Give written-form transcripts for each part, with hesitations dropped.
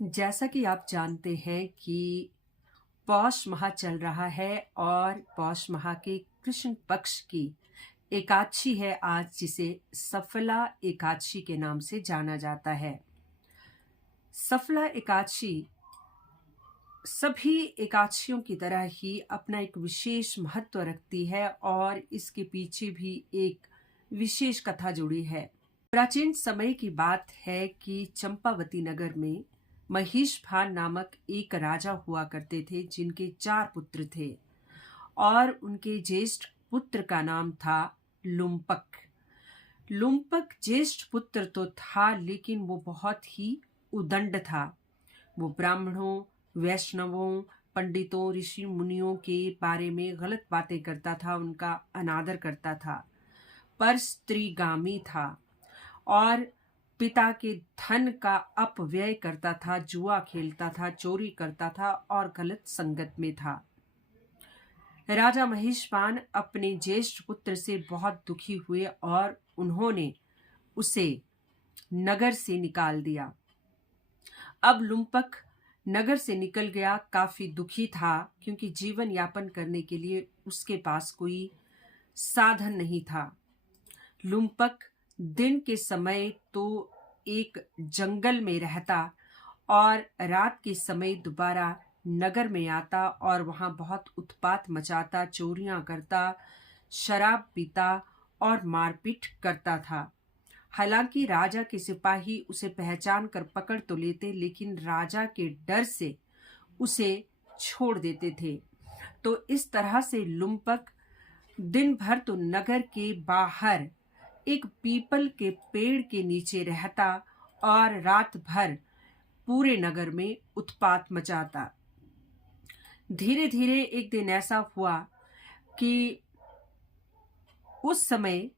जैसा कि आप जानते हैं कि पौष माह चल रहा है और पौष माह के कृष्ण पक्ष की एकादशी है आज, जिसे सफला एकादशी के नाम से जाना जाता है। सफला एकादशी सभी एकादशियों की तरह ही अपना एक विशेष महत्व रखती है और इसके पीछे भी एक विशेष कथा जुड़ी है। प्राचीन समय की बात है कि चंपावती नगर में महिषभान नामक एक राजा हुआ करते थे, जिनके 4 पुत्र थे और उनके ज्येष्ठ पुत्र का नाम था लुम्पक। लुम्पक ज्येष्ठ पुत्र तो था, लेकिन वो बहुत ही उदंड था। वो ब्राह्मणों, वैष्णवों, पंडितों, ऋषि मुनियों के बारे में गलत बातें करता था, उनका अनादर करता था, पर स्त्रीगामी था और पिता के धन का अपव्यय करता था, जुआ खेलता था, चोरी करता था और गलत संगत में था। राजा महिषपान अपने ज्येष्ठ पुत्र से बहुत दुखी हुए और उन्होंने उसे नगर से निकाल दिया। अब लुम्पक नगर से निकल गया, काफी दुखी था, क्योंकि जीवन यापन करने के लिए उसके पास कोई साधन नहीं था। लुम्पक दिन के समय तो एक जंगल में रहता और रात के समय दोबारा नगर में आता और वहां बहुत उत्पात मचाता, चोरियां करता, शराब पीता और मारपीट करता था। हालांकि राजा के सिपाही उसे पहचान कर पकड़ तो लेते, लेकिन राजा के डर से उसे छोड़ देते थे। तो इस तरह से लुम्पक दिन भर तो नगर के बाहर एक पीपल के पेड़ के नीचे रहता और रात भर पूरे नगर में उत्पात मचाता। धीरे धीरे एक दिन ऐसा हुआ कि उस समय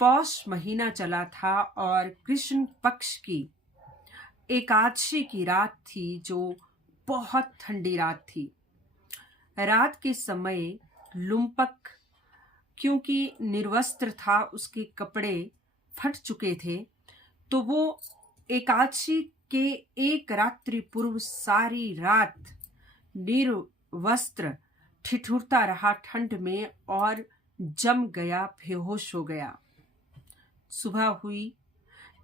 पौष महीना चला था और कृष्ण पक्ष की एकादशी की रात थी, जो बहुत ठंडी रात थी। रात के समय लुम्पक, क्योंकि निर्वस्त्र था, उसके कपड़े फट चुके थे, तो वो एकादशी के एक रात्रि पूर्व सारी रात निर्वस्त्र ठिठुरता रहा ठंड में और जम गया, बेहोश हो गया। सुबह हुई,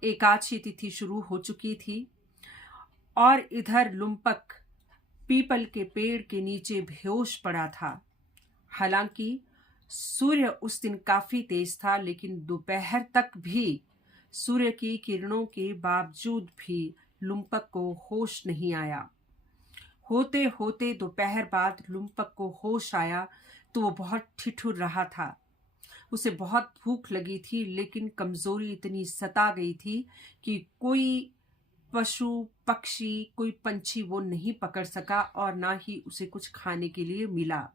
एकादशी तिथि शुरू हो चुकी थी और इधर लुम्पक पीपल के पेड़ के नीचे बेहोश पड़ा था। हालांकि सूर्य उस दिन काफी तेज था, लेकिन दोपहर तक भी सूर्य की किरणों के बावजूद भी लुम्पक को होश नहीं आया। होते होते दोपहर बाद लुम्पक को होश आया तो वो बहुत ठिठुर रहा था। उसे बहुत भूख लगी थी, लेकिन कमजोरी इतनी सता गई थी कि कोई पशु पक्षी, कोई पंछी वो नहीं पकड़ सका और ना ही उसे कुछ खाने के लिए मिला।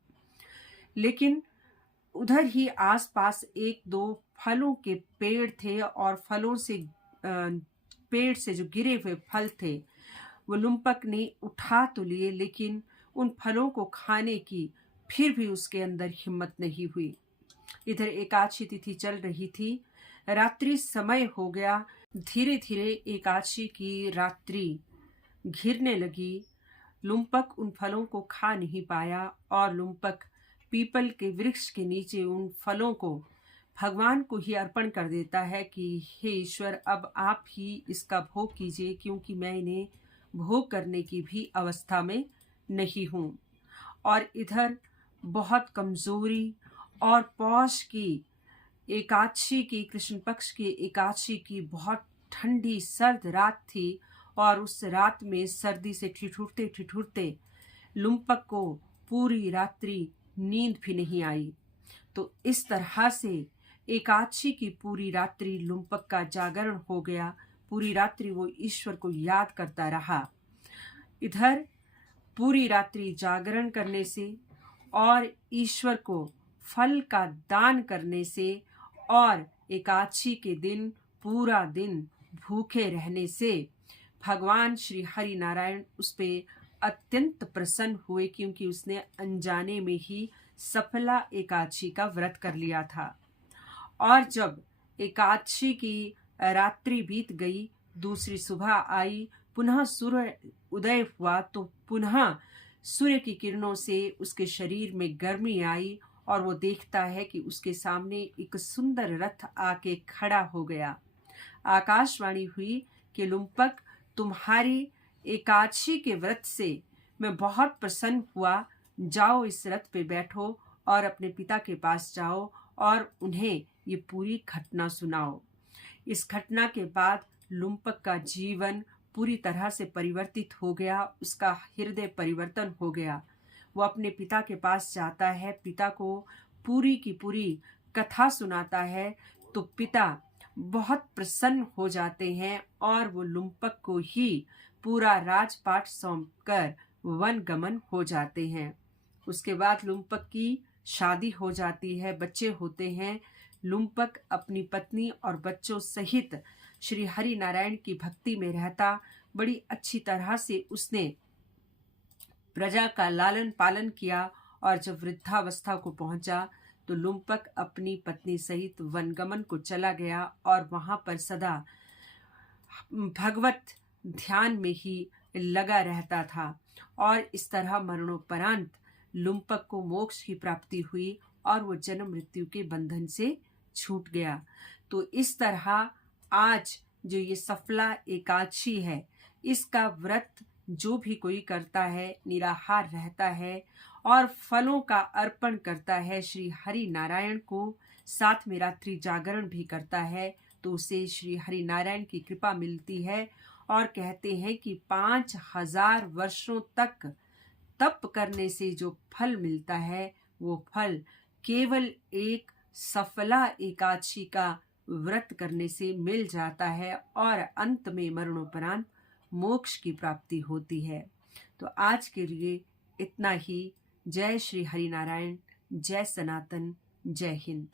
लेकिन उधर ही आसपास एक दो फलों के पेड़ थे और फलों से पेड़ से जो गिरे हुए फल थे वो लुम्पक ने उठा तो लिए, लेकिन उन फलों को खाने की फिर भी उसके अंदर हिम्मत नहीं हुई। इधर एकादशी तिथि चल रही थी, रात्रि समय हो गया। धीरे धीरे एकादशी की रात्रि घिरने लगी। लुम्पक उन फलों को खा नहीं पाया और लुम्पक पीपल के वृक्ष के नीचे उन फलों को भगवान को ही अर्पण कर देता है कि हे ईश्वर, अब आप ही इसका भोग कीजिए, क्योंकि मैं इन्हें भोग करने की भी अवस्था में नहीं हूँ। और इधर बहुत कमजोरी और पौष की एकादशी की, कृष्ण पक्ष की एकादशी की बहुत ठंडी सर्द रात थी और उस रात में सर्दी से ठिठुरते ठिठुरते लुम्पक को पूरी रात्रि नींद भी नहीं आई। तो इस तरह से एकादशी की पूरी रात्रि लुम्पक का जागरण हो गया। पूरी रात्रि वो ईश्वर को याद करता रहा। इधर पूरी रात्रि जागरण करने से और ईश्वर को फल का दान करने से और एकादशी के दिन पूरा दिन भूखे रहने से भगवान श्री हरि नारायण उस पे अत्यंत प्रसन्न हुए, क्योंकि उसने अनजाने में ही सफला एकादशी का व्रत कर लिया था। और जब एकादशी की रात्रि बीत गई, दूसरी सुबह आई, पुनः सूर्य उदय हुआ तो पुनः सूर्य की किरणों से उसके शरीर में गर्मी आई और वो देखता है कि उसके सामने एक सुंदर रथ आके खड़ा हो गया। आकाशवाणी हुई कि लुम्पक, तुम्हारी एकादशी के व्रत से मैं बहुत प्रसन्न हुआ। जाओ, इस रथ पे बैठो और अपने पिता के पास जाओ और उन्हें ये पूरी घटना सुनाओ। इस घटना के बाद लुम्पक का जीवन पूरी तरह से परिवर्तित हो गया, उसका हृदय परिवर्तन हो गया। वो अपने पिता के पास जाता है, पिता को पूरी की पूरी कथा सुनाता है, तो पिता बहुत प्रसन्न हो जाते हैं और वो लुम्पक को ही पूरा राजपाट सौंपकर वन गमन हो जाते हैं। उसके बाद लुम्पक की शादी हो जाती है, बच्चे होते हैं। लुम्पक अपनी पत्नी और बच्चों सहित श्री हरि नारायण की भक्ति में रहता। बड़ी अच्छी तरह से उसने प्रजा का लालन पालन किया और जब वृद्धावस्था को पहुंचा तो लुम्पक अपनी पत्नी सहित वनगमन को चला गया और वहां पर सदा भगवत ध्यान में ही लगा रहता था। और इस तरह मरणोपरांत लुम्पक को मोक्ष की प्राप्ति हुई और वो जन्म मृत्यु के बंधन से छूट गया। तो इस तरह आज जो ये सफला एकादशी है, इसका व्रत जो भी कोई करता है, निराहार रहता है और फलों का अर्पण करता है श्री हरि नारायण को, साथ में रात्रि जागरण भी करता है, तो उसे श्री हरि नारायण की कृपा मिलती है। और कहते हैं कि 5000 वर्षों तक तप करने से जो फल मिलता है, वो फल केवल एक सफला एकादशी का व्रत करने से मिल जाता है और अंत में मरणोपरांत मोक्ष की प्राप्ति होती है। तो आज के लिए इतना ही। जय श्री हरि नारायण, जय सनातन, जय हिंद।